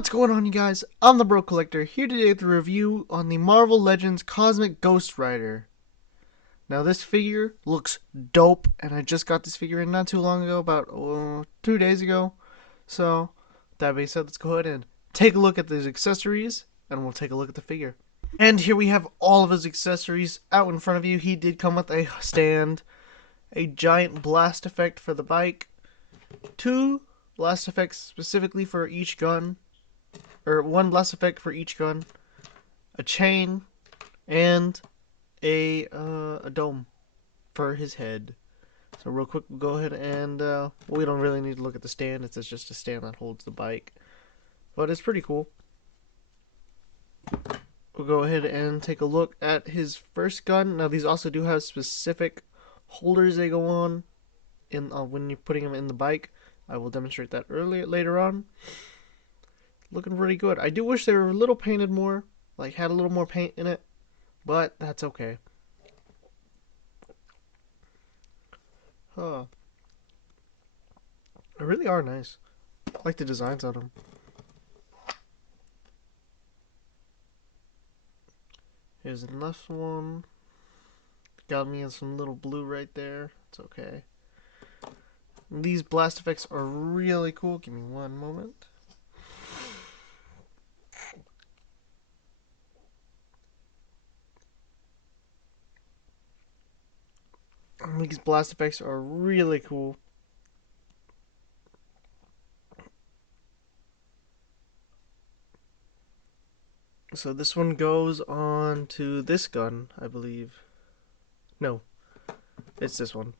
What's going on, you guys? I'm the Bro Collector, here today with a review on the Marvel Legends Cosmic Ghost Rider. Now this figure looks dope, and I just got this figure in not too long ago, about 2 days ago. So, that being said, let's go ahead and take a look at these accessories, and we'll take a look at the figure. And here we have all of his accessories out in front of you. He did come with a stand, a giant blast effect for the bike, 2 blast effects specifically for each gun, or 1 blast effect for each gun, a chain, and a dome for his head. So real quick, we'll go ahead and we don't really need to look at the stand. It's just a stand that holds the bike, but it's pretty cool. We'll go ahead and take a look at his first gun. Now these also do have specific holders they go on in when you're putting them in the bike. I will demonstrate that later on. Looking pretty good. I do wish they were a little painted more, like had a little more paint in it, but that's okay. Huh. They really are nice. I like the designs on them. Here's the next one. Got me in some little blue right there. It's okay. These blast effects are really cool. Give me one moment. These blast effects are really cool. So this one goes on to this gun, I believe. No, it's this one.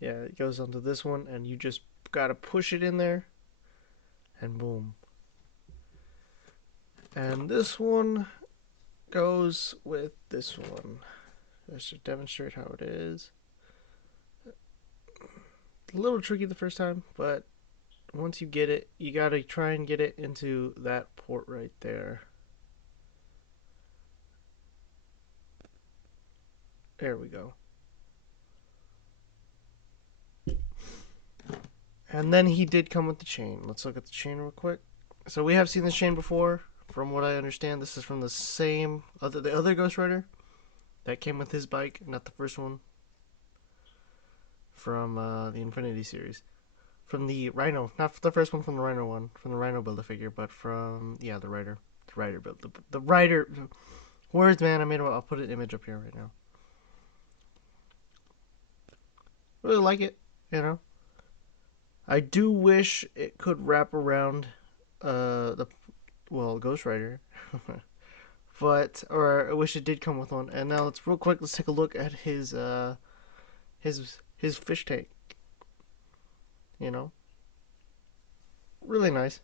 Yeah, it goes onto this one, and you just gotta push it in there, and boom. And this one goes with this one. Just to demonstrate how it is. A little tricky the first time, but once you get it, you gotta try and get it into that port right there. There we go. And then he did come with the chain. Let's look at the chain real quick. So we have seen this chain before. From what I understand, this is from the same the other Ghost Rider that came with his bike, not the first one. From the Infinity series, from the Rhino, not the first one from the Rhino one, from the Rhino Build-A-Figure, but from the Rider build, the Rider. Words, man. I'll put an image up here right now. Really like it, you know. I do wish it could wrap around Ghost Rider. Or I wish it did come with one. And now let's take a look at his fish tank. You know, really nice.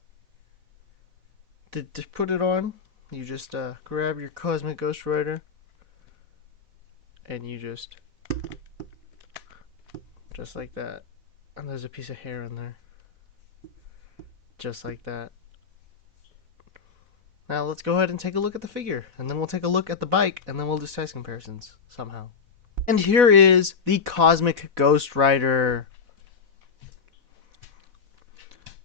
To put it on, you just grab your Cosmic Ghost Rider, and you just like that. And there's a piece of hair in there. Just like that. Now let's go ahead and take a look at the figure, and then we'll take a look at the bike, and then we'll do size comparisons somehow. And here is the Cosmic Ghost Rider.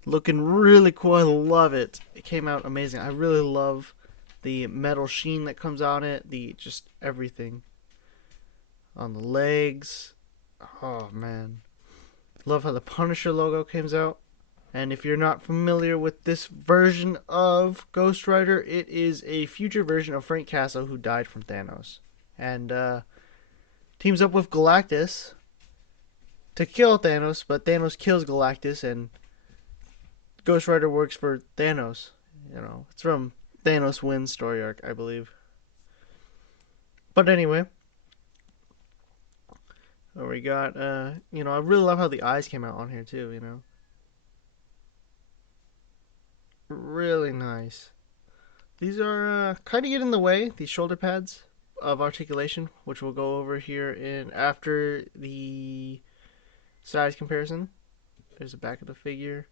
Looking really cool. I love it. It came out amazing. I really love the metal sheen that comes on it. Just everything on the legs. Oh man. Love how the Punisher logo comes out. And if you're not familiar with this version of Ghost Rider, it is a future version of Frank Castle who died from Thanos. And teams up with Galactus to kill Thanos, but Thanos kills Galactus, and Ghost Rider works for Thanos. You know, it's from Thanos Wins story arc, I believe. But anyway, we got, you know, I really love how the eyes came out on here too, you know. Really nice. These are kind of get in the way, these shoulder pads of Articulation, which we'll go over here after the size comparison. There's the back of the figure.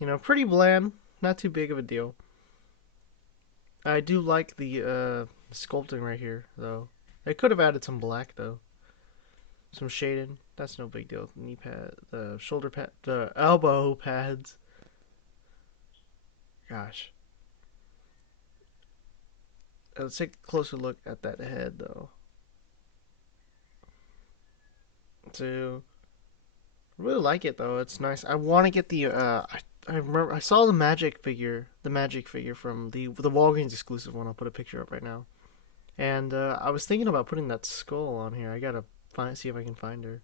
You know, pretty bland, not too big of a deal. I do like the sculpting right here, though. I could have added some black, though. Some shading. That's no big deal. Knee pad, the shoulder pad, the elbow pads. Gosh. Let's take a closer look at that head, though. So, I really like it, though. It's nice. I want to get the. I remember I saw the magic figure from the Walgreens exclusive one. I'll put a picture up right now. And I was thinking about putting that skull on here. I gotta see if I can find her.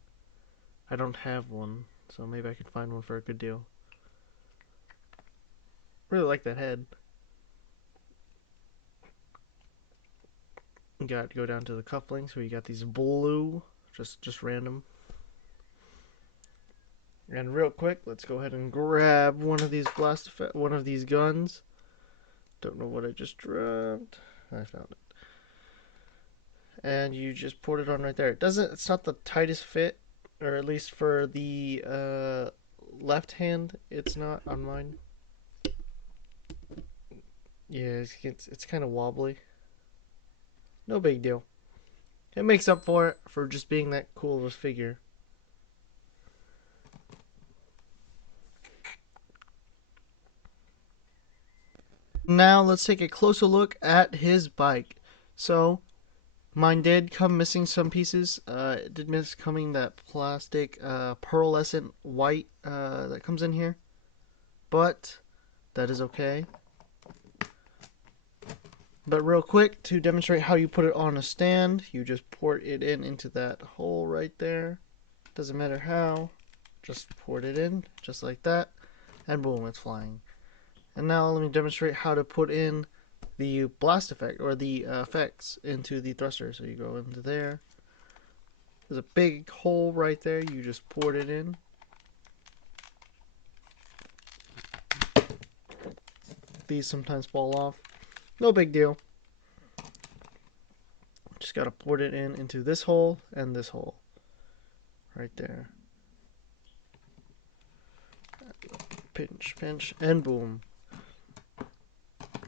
I don't have one, so maybe I can find one for a good deal. Really like that head. You got to go down to the cufflinks where you got these blue, just random. And real quick, let's go ahead and grab one of these one of these guns. Don't know what I just dropped. I found it. And you just put it on right there. It's not the tightest fit, or at least for the left hand, it's not on mine. Yeah, it's kind of wobbly. No big deal. It makes up for it for just being that cool of a figure. Now let's take a closer look at his bike. So mine did come missing some pieces. It did miss coming that plastic pearlescent white that comes in here, but that is okay. But real quick, to demonstrate how you put it on a stand, you just port it in into that hole right there. Doesn't matter how, just port it in, just like that, and boom, it's flying. And now let me demonstrate how to put in the blast effect, or the effects, into the thruster. So you go into there. There's a big hole right there. You just port it in. These sometimes fall off. No big deal. Just gotta port it in into this hole and this hole. Right there. Pinch, pinch, and boom.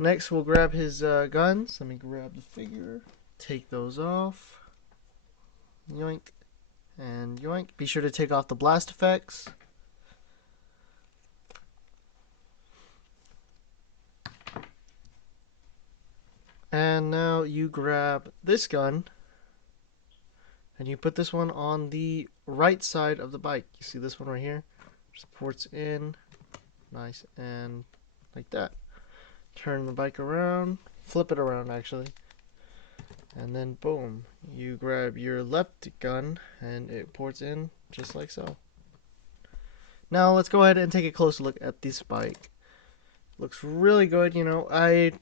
Next, we'll grab his guns. Let me grab the figure. Take those off. Yoink. And yoink. Be sure to take off the blast effects. And now you grab this gun. And you put this one on the right side of the bike. You see this one right here? Just ports in. Nice. And like that. Turn the bike around. Flip it around, actually. And then boom, you grab your left gun and it ports in just like so. Now let's go ahead and take a closer look at this bike. Looks really good, you know. I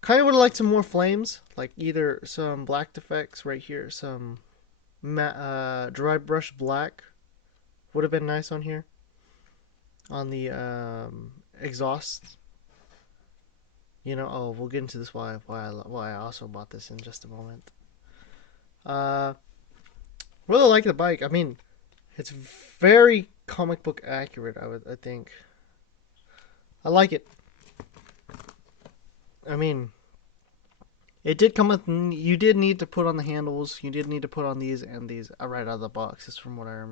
kind of would have liked some more flames, like either some black effects right here, some dry brush black would have been nice on here, on the exhaust. You know, oh, we'll get into this why I also bought this in just a moment. Really like the bike. I mean, it's very comic book accurate. I think. I like it. I mean, it did come with. You did need to put on the handles. You did need to put on these and these right out of the box. Is from what I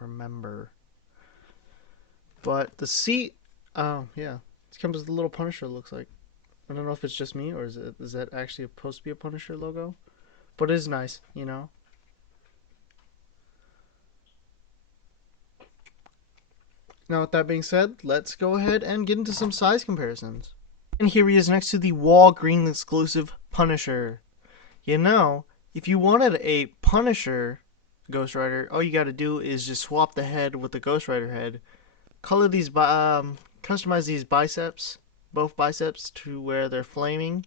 remember. But the seat. Oh yeah, it comes with a little Punisher. It looks like. I don't know if it's just me or is that actually supposed to be a Punisher logo? But it is nice, you know. Now, with that being said, let's go ahead and get into some size comparisons. And here he is next to the Walgreens exclusive Punisher. You know, if you wanted a Punisher Ghost Rider, all you got to do is just swap the head with the Ghost Rider head. Customize these biceps, both biceps, to where they're flaming,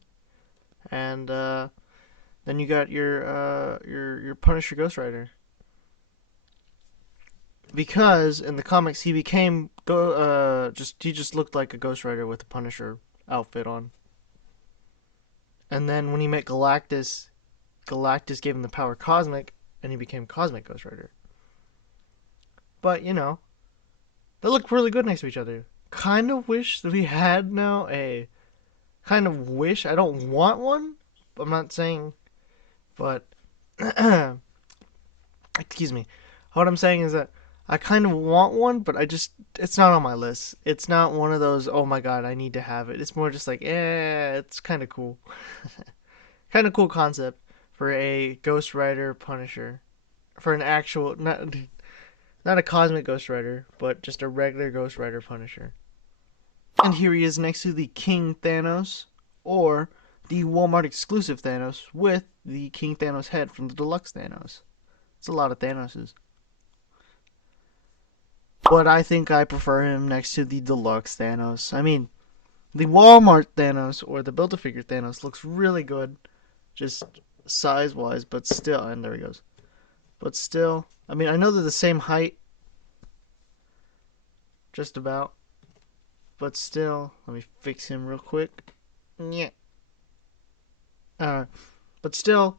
and then you got your Punisher Ghost Rider. Because in the comics he just looked like a Ghost Rider with a Punisher outfit on. And then when he met Galactus, Galactus gave him the power Cosmic, and he became Cosmic Ghost Rider. But you know, they look really good next to each other. Kind of wish that we had now a. Kind of wish. I don't want one. I'm not saying, but excuse me. What I'm saying is that I kind of want one, but it's not on my list. It's not one of those, oh my god, I need to have it. It's more just like, it's kind of cool. Kind of cool concept for a Ghost Rider Punisher. For an actual, not a cosmic Ghost Rider, but just a regular Ghost Rider Punisher. And here he is next to the King Thanos, or the Walmart exclusive Thanos with the King Thanos head from the deluxe Thanos. It's a lot of Thanoses. But I think I prefer him next to the deluxe Thanos. I mean, the Walmart Thanos or the Build-A-Figure Thanos looks really good, just size-wise, but still, and there he goes. But still, I mean, I know they're the same height, just about. But still, let me fix him real quick. Yeah. But still,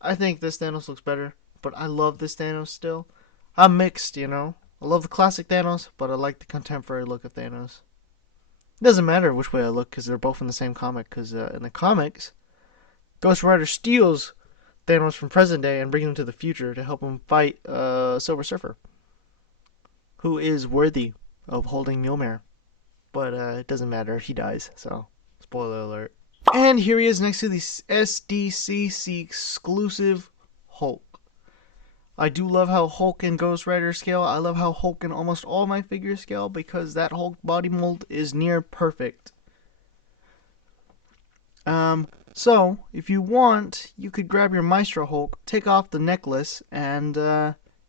I think this Thanos looks better. But I love this Thanos still. I'm mixed, you know. I love the classic Thanos, but I like the contemporary look of Thanos. It doesn't matter which way I look because they're both in the same comic. Because in the comics, Ghost Rider steals Thanos from present day and brings him to the future to help him fight Silver Surfer, who is worthy of holding Mjolnir. But it doesn't matter. He dies, so spoiler alert. And here he is next to the SDCC exclusive Hulk. I do love how Hulk and Ghost Rider scale. I love how Hulk and almost all my figures scale because that Hulk body mold is near perfect. So if you want, you could grab your Maestro Hulk, take off the necklace, and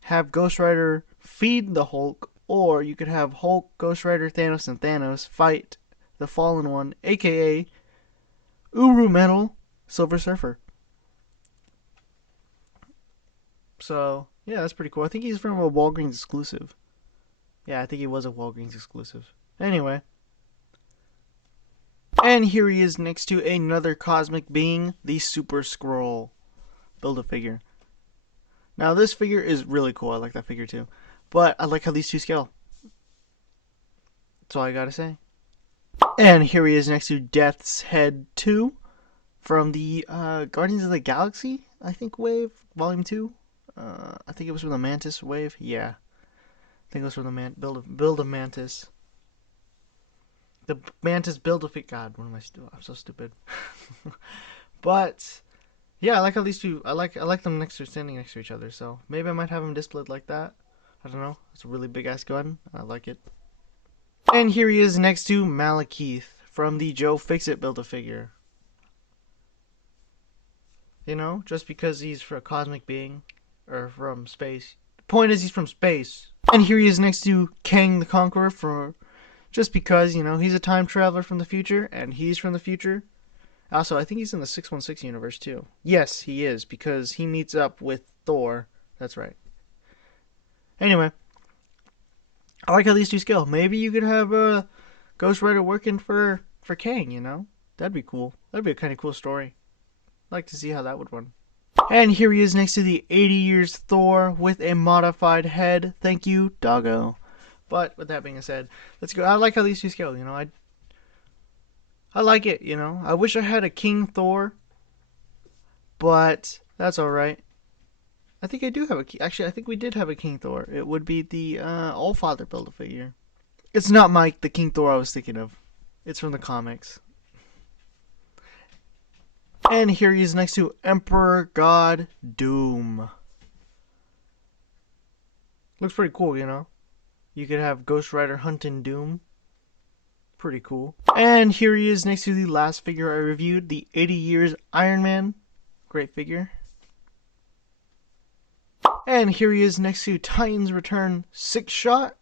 have Ghost Rider feed the Hulk, or you could have Hulk, Ghost Rider, Thanos, and Thanos fight the Fallen One, aka Uru Metal Silver Surfer. So, yeah, that's pretty cool. I think he's from a Walgreens exclusive. Yeah, I think he was a Walgreens exclusive. Anyway. And here he is next to another cosmic being, the Super Skrull. Build-A-Figure. Now, this figure is really cool. I like that figure too. But I like how these two scale. That's all I gotta say. And here he is next to Death's Head 2 from the Guardians of the Galaxy, I think, wave, Volume 2. I think it was from the Mantis Wave. Yeah. I think it was from the build of Mantis. The Mantis Build-A-Figure. God, what am I still? I'm so stupid. But yeah, I like how these two. I like them standing next to each other. So maybe I might have them displayed like that. I don't know. It's a really big ass gun. I like it. And here he is next to Malekith from the Joe Fixit Build-A-Figure. You know, just because he's for a cosmic being or from space. The point is he's from space. And here he is next to Kang the Conqueror for just because, you know, he's a time traveler from the future and he's from the future. Also, I think he's in the 616 universe too. Yes, he is because he meets up with Thor. That's right. Anyway, I like how these two scale. Maybe you could have a Ghost Rider working for Kang, you know? That'd be cool. That'd be a kind of cool story. I'd like to see how that would run. And here he is next to the 80 years Thor with a modified head. Thank you, doggo. But with that being said, let's go. I like how these two scale, you know. I like it, you know. I wish I had a King Thor, but that's alright. I think I do have actually, I think we did have a King Thor. It would be the Allfather Build-A-Figure. It's not Mike, the King Thor I was thinking of. It's from the comics. And here he is next to Emperor God Doom. Looks pretty cool, you know. You could have Ghost Rider hunting Doom. Pretty cool. And here he is next to the last figure I reviewed, the 80 Years Iron Man. Great figure. And here he is next to Titans Return 6-Shot.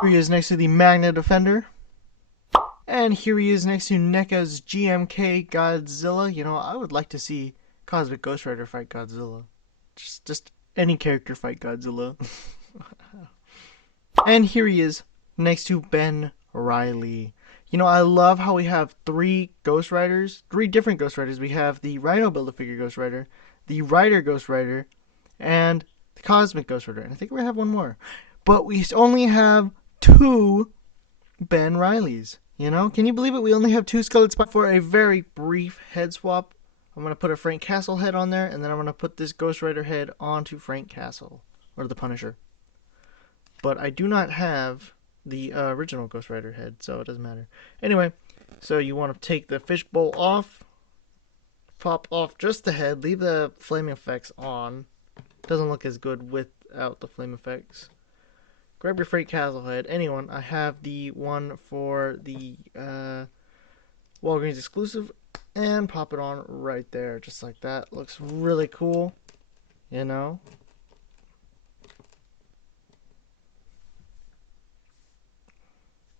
Here he is next to the Magna Defender. And here he is next to NECA's GMK Godzilla. You know, I would like to see Cosmic Ghost Rider fight Godzilla. Just any character fight Godzilla. And here he is next to Ben Reilly. You know, I love how we have three Ghost Riders, three different Ghost Riders. We have the Rhino Build-A-Figure Ghost Rider, the Rider Ghost Rider, and the Cosmic Ghost Rider. And I think we have one more. But we only have two Ben Reileys. You know, can you believe it? We only have two skeleton spots for a very brief head swap. I'm going to put a Frank Castle head on there, and then I'm going to put this Ghost Rider head onto Frank Castle, or the Punisher. but I do not have the original Ghost Rider head, so it doesn't matter. Anyway, so you want to take the fishbowl off, pop off just the head, leave the flame effects on. Doesn't look as good without the flame effects. Grab your Freight Castle head, anyone. I have the one for the Walgreens exclusive, and pop it on right there, just like that. Looks really cool, you know.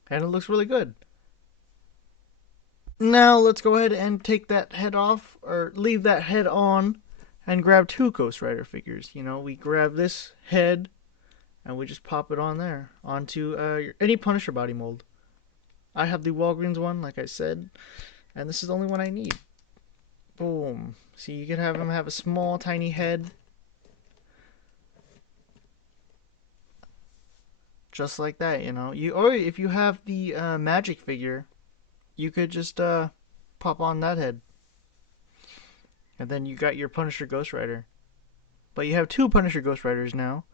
And it looks really good. Now let's go ahead and take that head off, or leave that head on, and grab two Ghost Rider figures. You know, we grab this head, and we just pop it on there, onto any Punisher body mold. I have the Walgreens one, like I said, and this is the only one I need. Boom. See, you can have him have a small, tiny head. Just like that, you know. Or if you have the magic figure, you could just pop on that head. And then you got your Punisher Ghost Rider. But you have two Punisher Ghost Riders now.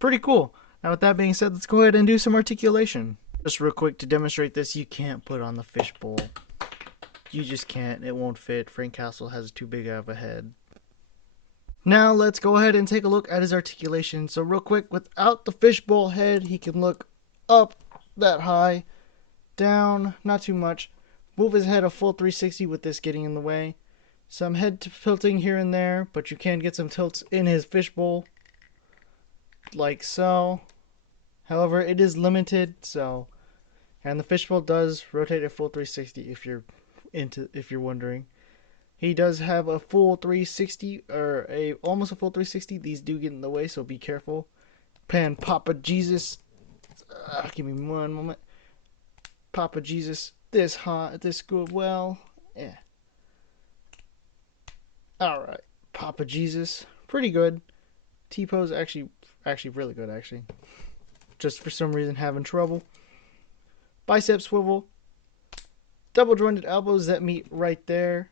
Pretty cool. Now with that being said, let's go ahead and do some articulation. Just real quick to demonstrate this, you can't put on the fishbowl. You just can't. It won't fit. Frank Castle has too big of a head. Now let's go ahead and take a look at his articulation. So real quick, without the fishbowl head, he can look up that high, down, not too much. Move his head a full 360 with this getting in the way. Some head tilting here and there, but you can get some tilts in his fishbowl, like so. However, it is limited, so. And the fishbowl does rotate a full 360 if you're wondering. He does have a full 360, or almost a full 360. These do get in the way, so be careful. Pan Papa Jesus. Give me one moment. Papa Jesus. This good. Well, yeah. Alright. Papa Jesus. Pretty good. T-pose actually really good, actually. Just for some reason having trouble. Bicep swivel. Double jointed elbows that meet right there.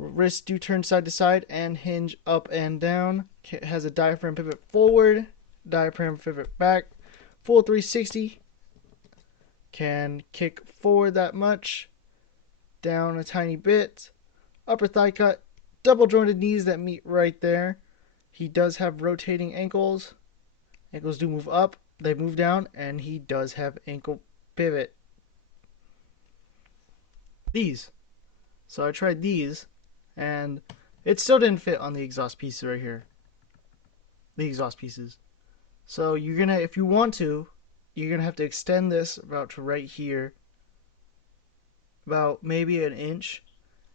Wrists do turn side to side and hinge up and down. Has a diaphragm pivot forward, diaphragm pivot back. Full 360. Can kick forward that much. Down a tiny bit. Upper thigh cut. Double jointed knees that meet right there. He does have rotating ankles. Ankles do move up. They move down. And he does have ankle pivot. These. So I tried these. And it still didn't fit on the exhaust pieces right here. The exhaust pieces. So you're gonna, if you want to, you're gonna have to extend this about to right here. About maybe an inch.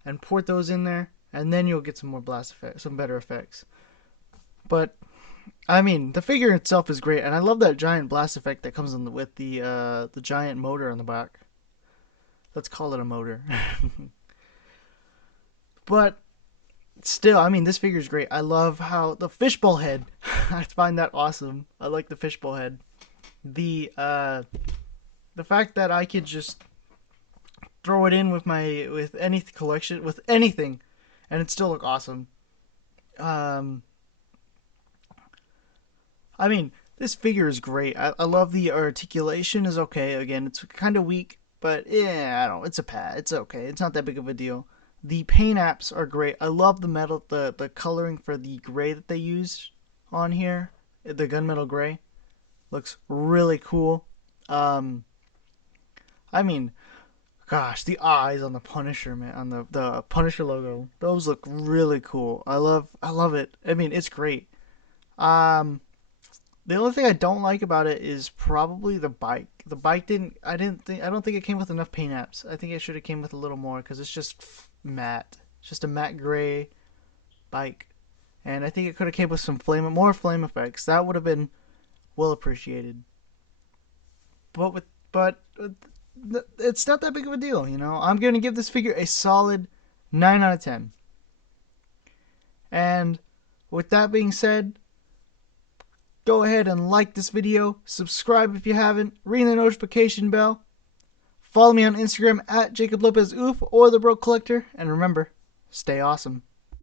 And port those in there. And then you'll get some more blast effects, some better effects. But, I mean, the figure itself is great. And I love that giant blast effect that comes with the giant motor on the back. Let's call it a motor. But still, I mean, this figure is great. I love how the fishbowl head. I find that awesome. I like the fishbowl head. The fact that I could just throw it in with any collection, with anything, and it still look awesome. I mean, this figure is great. I love the articulation is okay. Again, it's kind of weak, but yeah, I don't know. It's a pad. It's okay. It's not that big of a deal. The paint apps are great. I love the metal, the coloring for the gray that they used on here. The gunmetal gray. Looks really cool. I mean, gosh, the eyes on the Punisher, man, on the Punisher logo. Those look really cool. I love it. I mean, it's great. The only thing I don't like about it is probably the bike. The bike I don't think it came with enough paint apps. I think it should have came with a little more because it's just matte. It's just a matte gray bike. And I think it could have came with some more flame effects. That would have been well appreciated. But it's not that big of a deal, you know. I'm going to give this figure a solid 9 out of 10. And with that being said, go ahead and like this video, subscribe if you haven't, ring the notification bell, follow me on Instagram at JacobLopezOof or The Broke Collector, and remember, stay awesome.